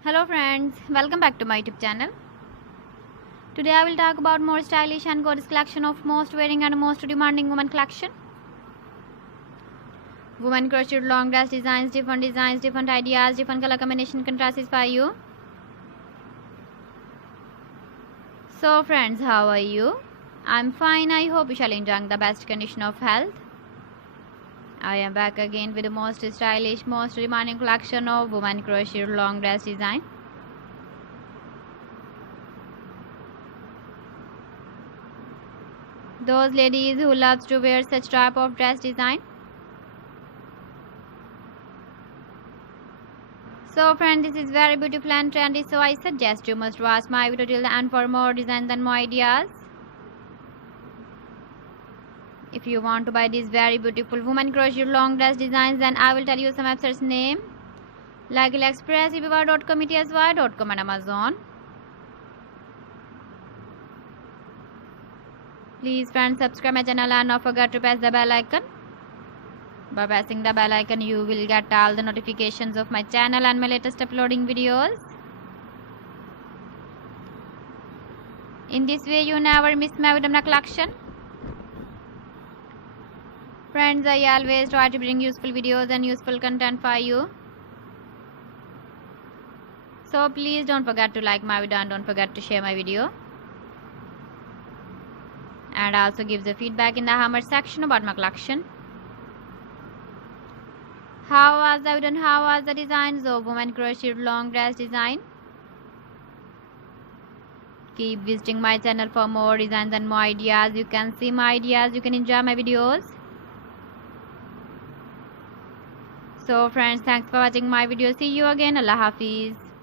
Hello friends, welcome back to my YouTube channel. Today I will talk about more stylish and gorgeous collection of most wearing and most demanding women collection. Women crocheted long dress designs, different ideas, different color combination contrasts for you. So friends, how are you? I'm fine. I hope you shall enjoy the best condition of health. I am back again with the most stylish, most demanding collection of women crocheted long dress design. Those ladies who loves to wear such type of dress design. So friends, this is very beautiful and trendy, so I suggest you must watch my video till the end for more designs and more ideas. If you want to buy these very beautiful women crochet long dress designs, then I will tell you some websites name like AliExpress, eBay.com, ETSY.com and Amazon. Please friends, subscribe my channel and not forget to press the bell icon. By pressing the bell icon, you will get all the notifications of my channel and my latest uploading videos. In this way, you never miss my video collection. Friends, I always try to bring useful videos and useful content for you. So please don't forget to like my video and don't forget to share my video. And also give the feedback in the comment section about my collection. How was the video and how was the designs of women crocheted long dress design? Keep visiting my channel for more designs and more ideas. You can see my ideas, you can enjoy my videos. So friends, thanks for watching my video. See you again. Allah Hafiz.